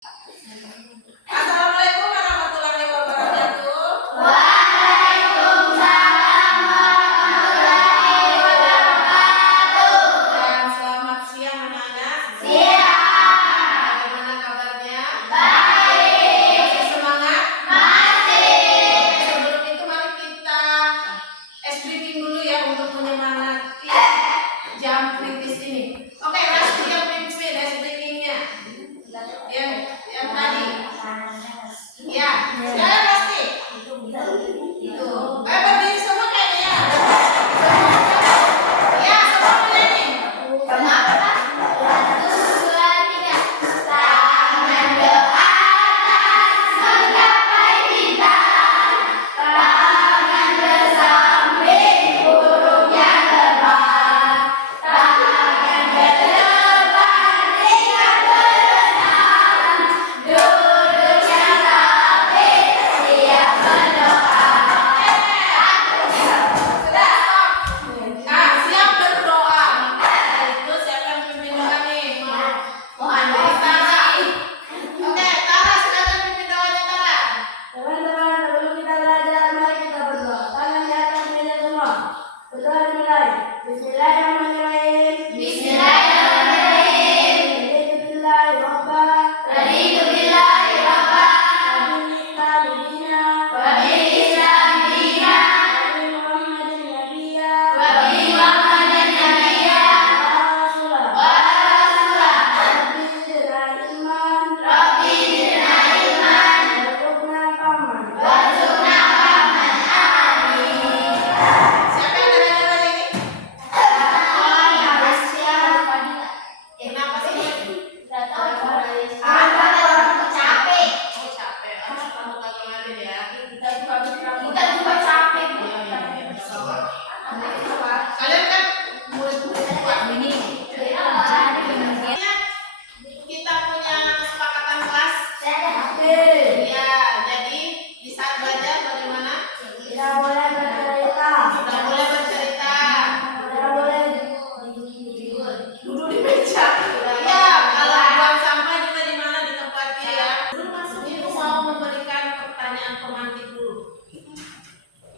Assalamualaikum warahmatullahi wabarakatuh. Waalaikumsalam warahmatullahi wabarakatuh. Dan selamat siang anak-anak. Siang. Bagaimana kabarnya? Baik. Masih semangat? Masih. Sebelum itu mari kita SBK dulu ya untuk menyemangati jam kritis ini. Oke, Rasti yang pimpin SBK-nya. Yang tadi. Ya, sekarang Rasti. Itu. Berdiri semua kayaknya ya. Ya, semua menyanyi. Kenapa? 1, 2, 3. Tangan ke atas menggapai bintang. Tangan ke samping burungnya terbang. Tangan ke depan ikan berenang. Duduknya rapi siap berdoa. Sudah, stop. Nah, siap berdoa. Itu siapa yang pimpin doa nih? Mohon Tara. Oke, Tara, silakan pimpin doanya Tara. Teman-teman, sebelum kita belajar, mari kita berdoa. Tangan di atas meja semua. Berdoa dimulai. Bismillahirrahmanirrahim. Bismillahirrahmanirrahim. Alhamdulillahi Rabbah. Raditu billahi rabbah. Wabil Islam dina. Wa bil Islam dinan. Wabi Muhammadin nabiyya. Wa bi Muhammadin nabiyya. Wa rasulah. Wa rasulah. Rabbi zidna ilman. Rabbi zidna ilman. Warzuqna fahman. Warzuqna fahman. Amin. Siapa yang dengar ini? Kenapa sih? Capek. Oh, capek. Kamu gak kemarin ya. Kita juga capek. Kalian kan murid-murid kuat ini. Kita punya kesepakatan kelas. Ya, jadi di saat belajar bagaimana? Tidak boleh bercerita. Tidak boleh bercerita. Tidak boleh Duduk di meja. Ya, kalau buang sampah juga di mana di tempatnya ya. Dulu masuk itu mau memberikan pertanyaan pemantik dulu.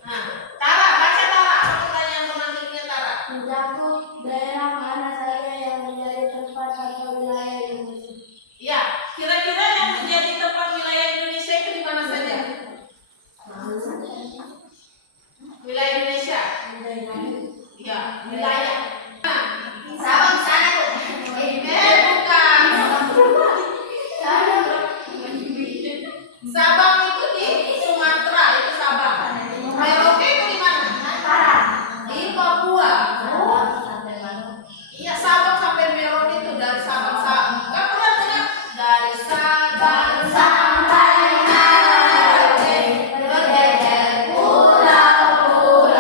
Nah, Tara, baca Tara. Apa pertanyaan pemantiknya Tara? mencakup daerah mana saja yang menjadi tempat atau wilayah Indonesia. Ya, kira-kira yang menjadi tempat wilayah Indonesia itu di mana saja? Wilayah Indonesia. Ya, wilayah. Nah, Sabang sana tuh. bukan. Sabang itu di Sumatera, itu Sabang. Merauke itu di mana? Di Papua. Iya, Sabang sampai Merauke itu dari Sabang nggak pernah dengar dari Sabang sampai Merauke berjejer pulau-pulau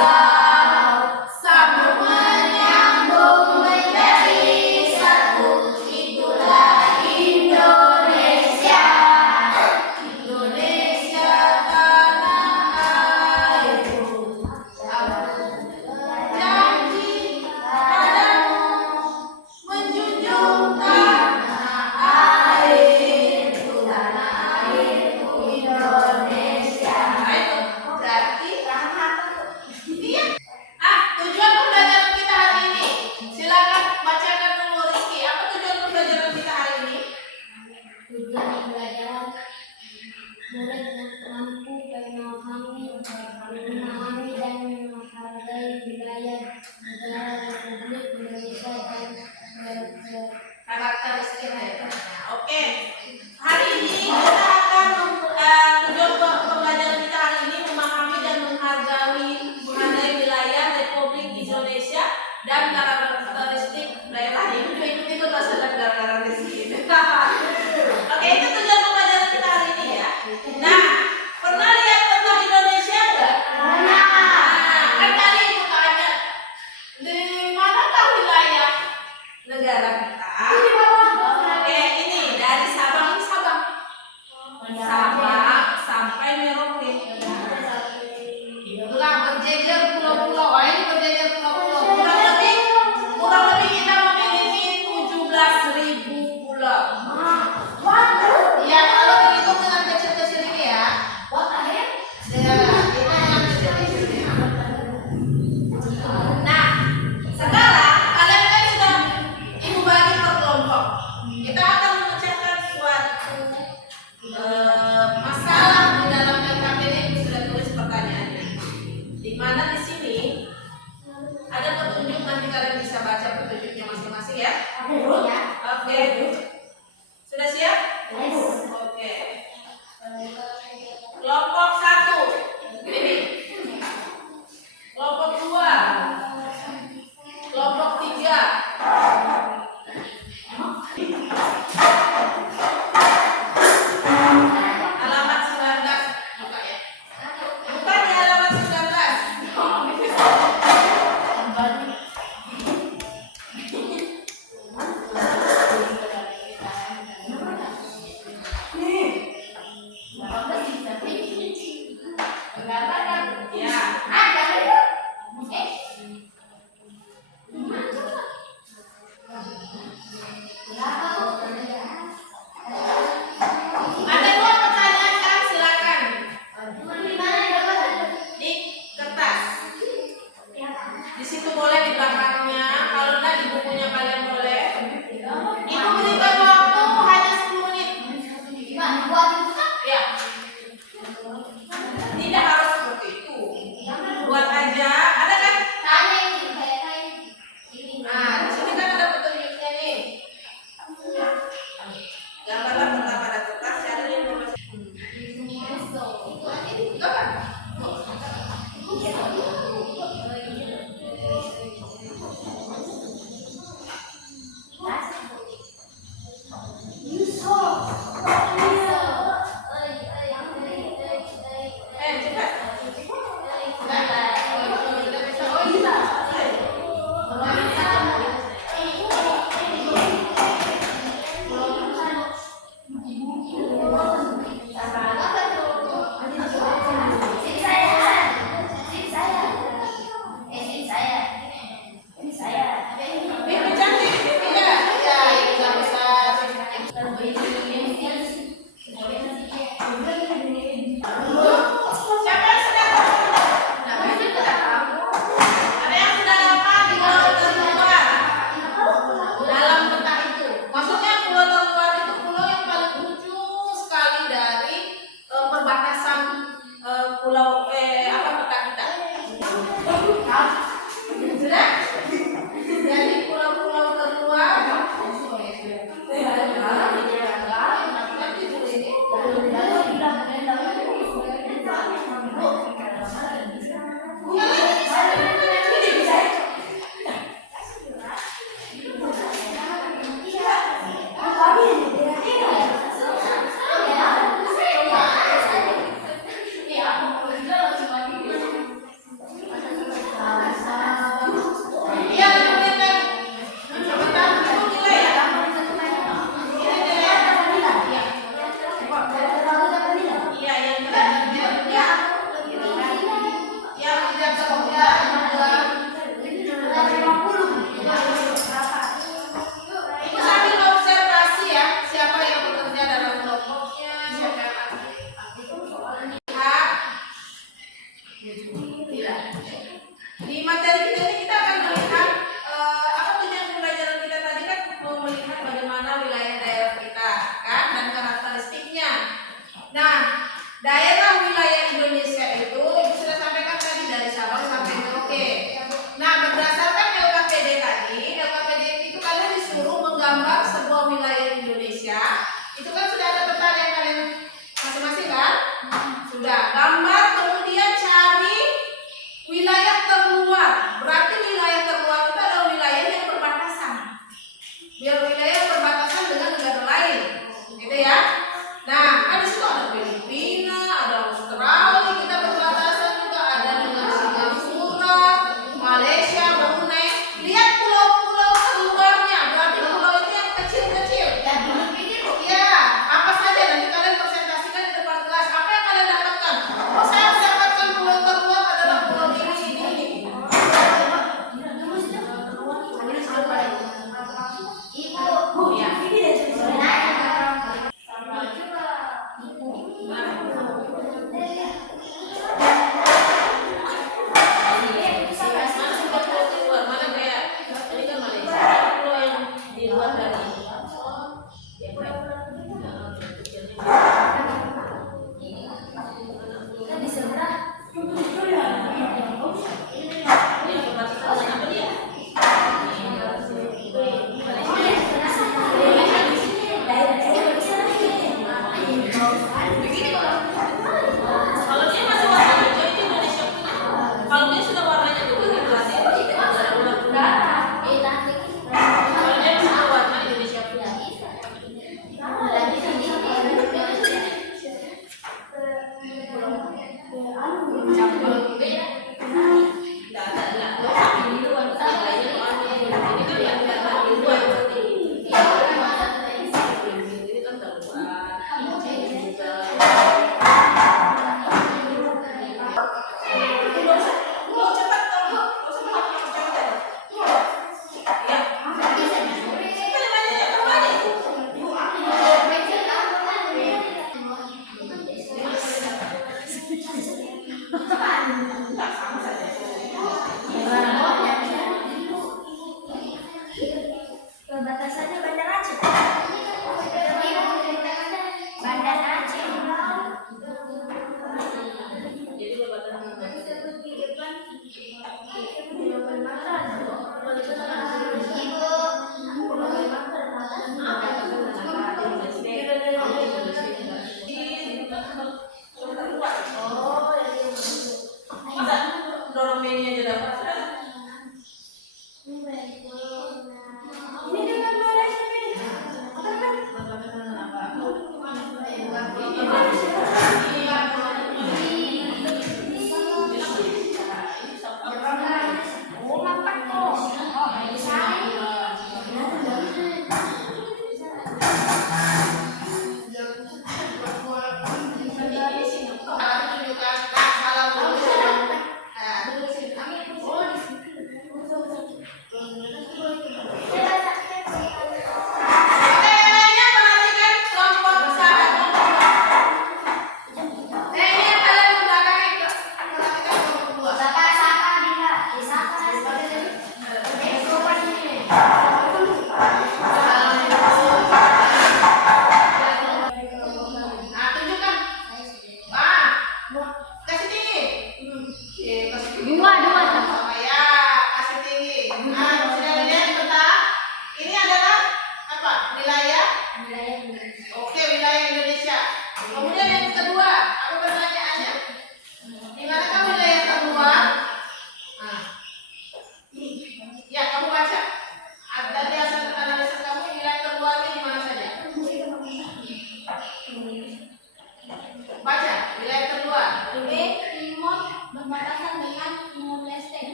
sambung menyambung menjadi satu, itulah Indonesia. Indonesia tanah airku. Janji padamu menjunjung tanah airku Indonesia. Nah, itu berarti iya. Tujuan pembelajaran kita hari ini. Silakan bacakan dulu Rizky. Apa tujuan pembelajaran kita hari ini? Tujuan pembelajaran murid mampu memahami dan menghargai wilayah negara Republik Indonesia dan Karakteristiknya ya. Oke. Hari ini kita akan tujuan pembelajaran kita hari ini memahami dan menghargai wilayah Republik Indonesia dan karakteristik daerahnya. Itu juga ikut bahasa negara Rizky. Oke, itu tujuan pembelajaran kita hari ini ya. Nah, pernah lihat peta Indonesia enggak? Pernah. Kan tadi ibu tanya, di manakah wilayah negara kita? Oke, ini dari Sabang, ini Sabang. Sudah, gambar kemudian cari wilayah terluar. Berarti wilayah terluar itu adalah wilayah yang berbatasan. Biar wilayah yang berbatasan dengan negara lain. Gitu ya. Nah, kan di situ ada Filipina, ada Australia, kita berbatasan juga ada dengan Singapura, Malaysia, Brunei. Lihat pulau-pulau terluarnya. Berarti pulau itu yang kecil-kecil. Ya, apa saja nanti kalian presentasikan di depan kelas. Apa yang kalian dapatkan? Oh, saya mendapatkan pulau terluar adalah pulau ini. Ibu, Ya. Mana kayak ini kan Malaysia, pulau yang di luar dari kan di seberang. yang berbatasan dengan apa dia? Kalau dia masih warna hijau itu Indonesia punya. Kalau dia sudah warnanya kuning berarti itu negara luar. Kalau dia sudah warna Indonesia punya. Enggak ada. Ini luar negara ini kan yang di luar berarti. Ini kan terluar. Mau cepat tolong. Ya. Perbatasannya Bandar Aceh. Bandar Aceh. Jadi berbatasan. Masa dorong mini aja dapat? Ini dengan Malaysia ini.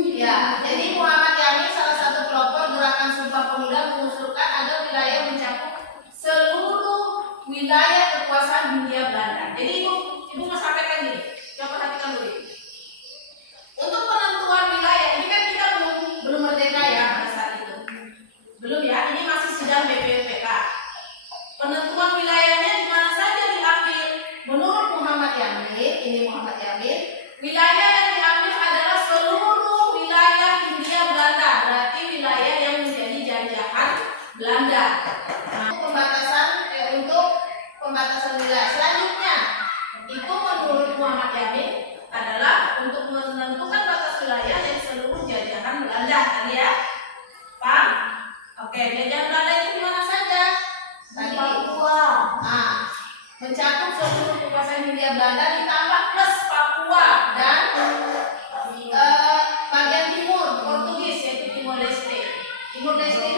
Ya, jadi Muhammad Yamin salah satu pelopor gerakan Sumpah Pemuda mengusulkan agar wilayah mencakup seluruh wilayah kekuasaan Hindia Belanda. Jadi ibu mau sampaikan gini, coba perhatikan dulu. Untuk penentuan wilayah ini kan kita belum merdeka ya pada saat itu, belum ya. Ini masih sidang BPUPK. Penentuan wilayahnya di mana saja diambil menurut Muhammad Yamin. Ini Muhammad Yamin. Wilayah yang diambil adalah seluruh wilayah Hindia Belanda, berarti wilayah yang menjadi jajahan Belanda. Nah, untuk pembatasan wilayah selanjutnya itu menurut Muhammad Yamin adalah untuk menentukan batas wilayah yang seluruh jajahan Belanda. Tadi ya, paham? Oke, jajahan Belanda itu di mana saja? Tadi Papua. Nah, mencakup seluruh kekuasaan Hindia Belanda ditambah plus Papua dan bagian timur Portugis yaitu Timor Leste. Timor Leste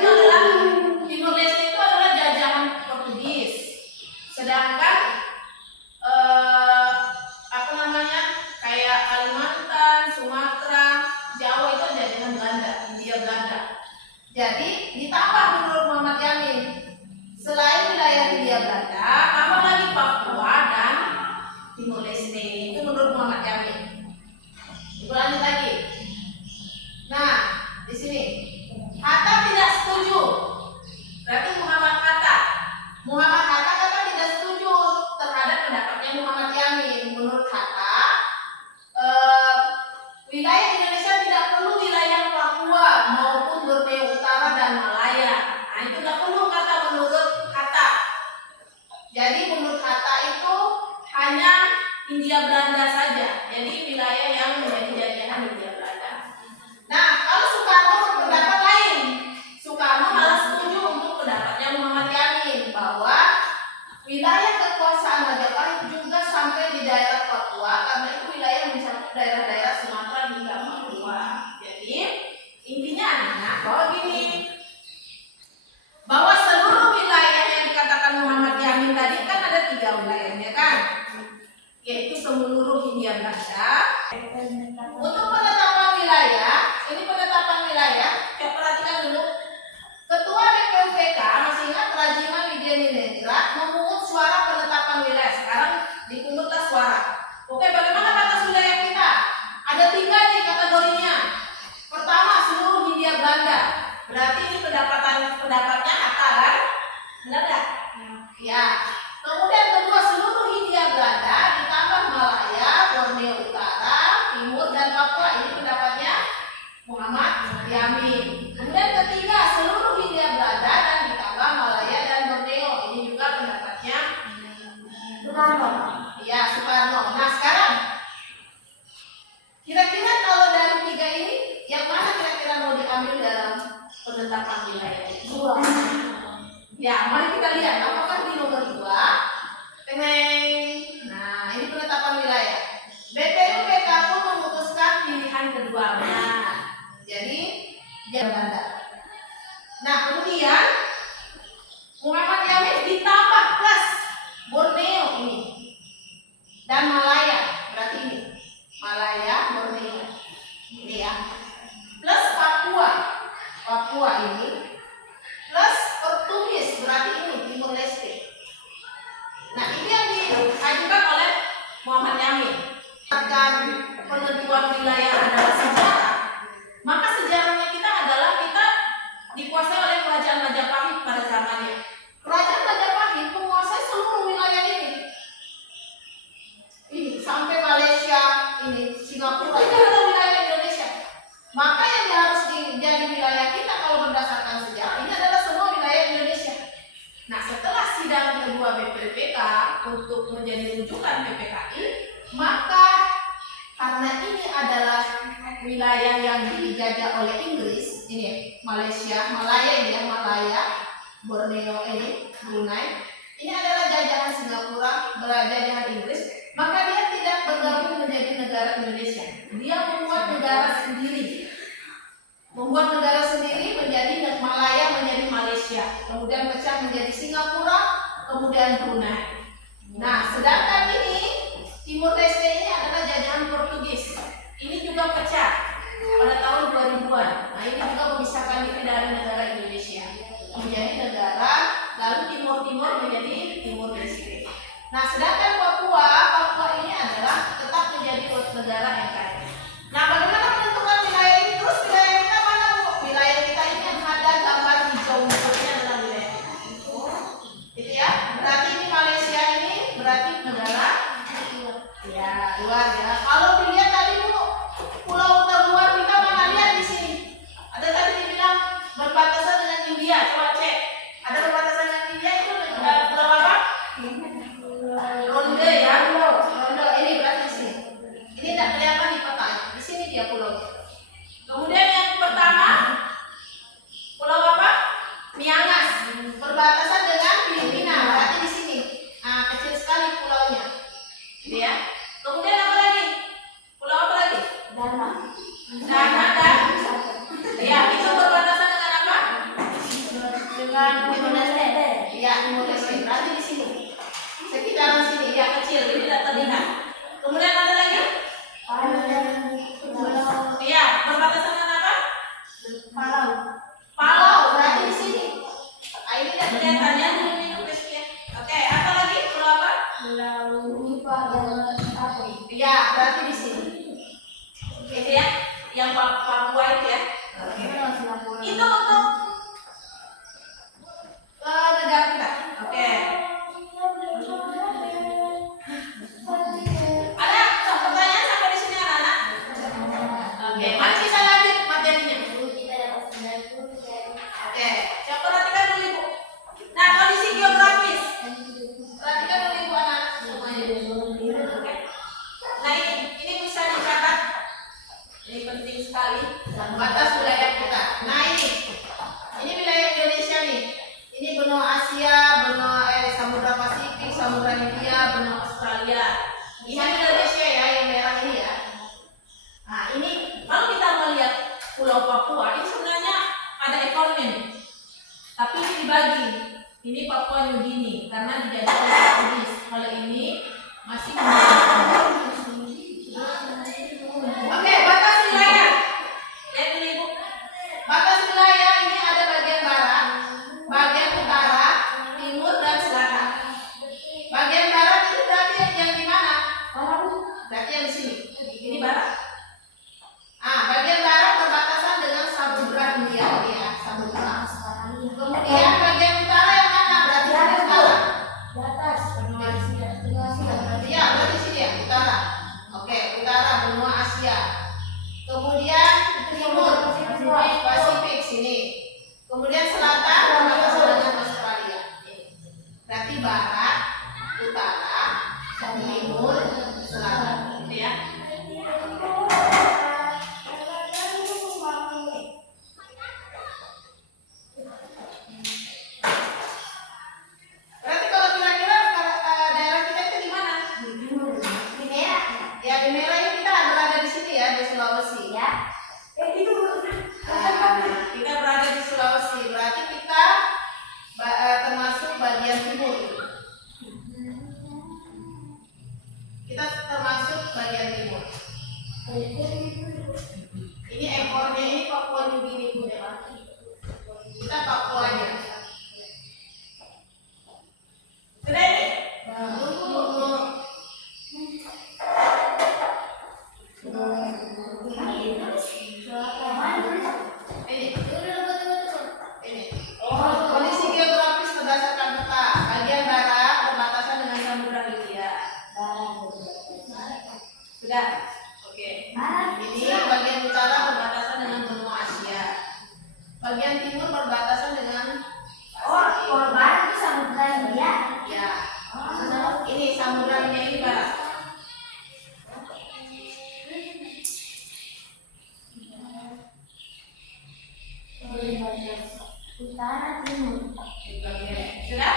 itu adalah jajahan Portugis. Sedangkan apa namanya? Kayak Kalimantan, Sumatera, Jawa itu jajahan Belanda, Hindia Belanda. Jadi ditambah menurut Muhammad Yamin, selain wilayah Hindia Belanda, tambah lagi Papua dan Timor Leste. Itu menurut Muhammad Yamin. Ibu lanjut lagi. Nah, di sini Hatta tidak setuju. Berarti Muhammad Hatta kata tidak setuju terhadap pendapatnya Muhammad Yamin. Menurut Hatta, wilayah Indonesia tidak perlu wilayah Papua maupun Borneo Utara dan Malaya. Nah, itu tidak perlu kata menurut Hatta. Jadi menurut Hatta itu hanya Hindia Belanda saja. Jadi wilayah yang menjadi jajahan Hindia Belanda. Nah, kalau Soekarno berpendapat lain. Soekarno malah setuju untuk pendapatnya Muhammad Yamin bahwa wilayah kekuasaan Majapahit juga sampai di daerah Papua karena itu wilayah mencakup daerah-daerah Sumatera hingga Papua. Jadi intinya anak-anak bahwa gini, bahwa seluruh wilayah yang dikatakan Muhammad Yamin tadi kan ada 3 wilayahnya kan, yaitu seluruh Hindia Belanda. Untuk penetapan wilayah, ini penetapan wilayah, coba perhatikan dulu. Ketua BPUPK, masih ingat Rajima Widyaningrat memungut suara penetapan wilayah. Sekarang dipungutlah suara. Oke, bagaimana batas wilayah kita? Ada 3 nih kategorinya. Pertama, seluruh Hindia Belanda. Berarti ini pendapatnya Hatta kan? Benar nggak? Ya. Kemudian kedua, seluruh Hindia Belanda ditambah Malaya, Borneo Utara, Timur dan Papua. Ini pendapatnya Muhammad Yamin. Kemudian ketiga, seluruh Hindia Belanda dan ditambah Malaya dan Borneo. Ini juga pendapatnya Soekarno. ya Soekarno. Nah, sekarang kira-kira kalau dari 3 ini yang mana kira-kira mau diambil dalam penetapan wilayah? 2. Ya, mari kita lihat apakah di nomor 2. Nah, ini penetapan wilayah. BPUPK pun memutuskan pilihan kedua. Nah, jadi Belanda. Nah, kemudian Muhammad Yamin ditambah plus Borneo ini dan Malaya. Berarti ini Malaya, Borneo. Ini ya. Plus Papua ini. Plus Portugis, berarti ini Timor Leste. Nah, ini yang diajukan oleh Muhammad Yamin. Akan penentuan wilayah adalah sejarah, maka sejarahnya kita adalah kita dikuasai oleh kerajaan Majapahit pada zamannya. Kerajaan Majapahit menguasai seluruh wilayah ini. Ini sampai Malaysia, ini Singapura, itu adalah wilayah Indonesia. Maka yang harus jadi wilayah kita kalau berdasarkan sejarah ini adalah semua wilayah Indonesia. Nah, setelah sidang kedua BPUPK untuk menjadi rujukan PPKI, maka karena ini adalah wilayah yang dijajah oleh Inggris, ini Malaya ini ya, Malaya, Borneo ini, Brunei, ini adalah jajahan Singapura, jajahan Inggris, maka dia tidak bergabung menjadi negara Indonesia. Dia membuat negara sendiri. Menjadi Malaya, menjadi Malaysia, kemudian pecah menjadi Singapura, kemudian Brunei. Nah, sedangkan ini Timor Leste ini adalah jajahan Portugis. Ini juga pecah pada tahun kecil, ini tidak terlihat. Kemudian ada lagi? Iya, berbatasan dengan apa? Palau, berarti di sini. Ini tidak kelihatannya minum ya. Oke, apa lagi? Pulau apa? Iya, berarti di sini. Itu ya, yang Papua itu ya. Itu untuk negara kita. Oke. Ada pertanyaan sampai di sini anak-anak? Oke, mari kita lanjut materinya. Oke, coba perhatikan dulu Ibu. Nah, kondisi geografis. Perhatikan dulu Ibu anak-anak semuanya. Oke. Nah, ini bisa dicatat. Ini penting sekali. Batas wilayah kita. Nah, ini wilayah Indonesia nih. Ini benua Asia, Samudra Pasifik, Samudra Hindia, benua Australia. Ini Indonesia ya, yang merah ini ya. Nah, ini kalau kita melihat Pulau Papua, ini sebenarnya ada ekornya. Tapi ini dibagi. Ini Papua New Guinea karena dijadikan Portugis. Kalau ini masih Oke, batas wilayah. Lihat dulu Ibu. Batas wilayah ini ada bagian barat, bagian utara, timur dan selatan. Bagian barat itu berarti yang di mana? Berarti yang di sini. Ini barat. Bagian barat berbatasan dengan Samudra Hindia ya, Samudra. Kemudian bagian utara yang mana? Berarti yang utara. Iya, berarti sini ya, utara. Oke, utara benua Asia. Kemudian timur Pasifik sini. Kemudian selatan berbatasan dengan Australia. Berarti barat, utara, timur, selatan. Gitu ya. Berarti kalau kira-kira daerah kita itu di mana? Di merah. Ya, di merah ini kita berada di sini ya, di Sulawesi ya. Kita berada di Sulawesi, berarti kita termasuk bagian timur. Kita termasuk bagian timur. Ini ekornya, ini Papua New Guinea. Kita Papua aja. Sudah ini? Ini. Kondisi geografis berdasarkan peta. Bagian barat berbatasan dengan Samudra Hindia. Sudah? Oke. Ini bagian utara berbatasan dengan benua Asia. Bagian timur berbatasan dengan ya. Ini Samudra Hindia ini barat. Utara timur. Sudah?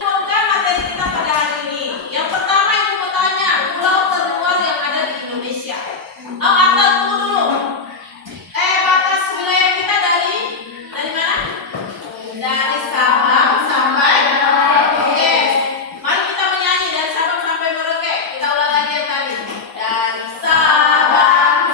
Semoga materi kita pada hari ini. Yang pertama Ibu mau tanya, pulau terluar yang ada di Indonesia. Atau tunggu dulu. Batas wilayah kita dari mana? Dari Sabang sampai Merauke. Mari kita menyanyi dari Sabang sampai Merauke. Kita ulang lagi yang tadi. Dari Sabang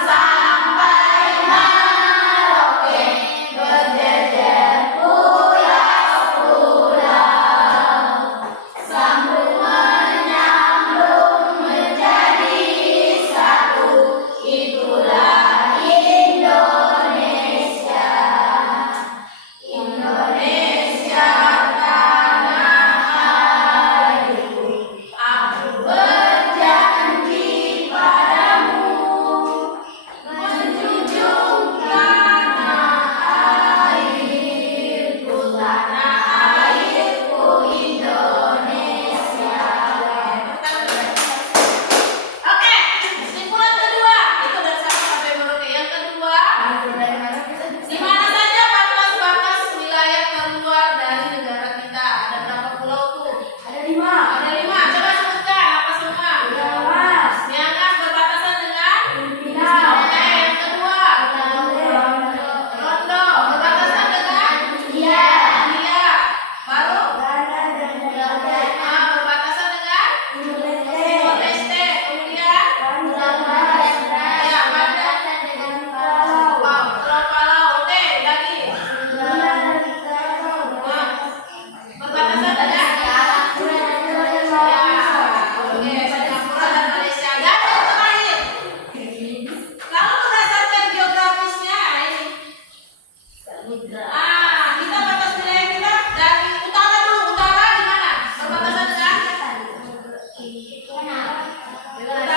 Negara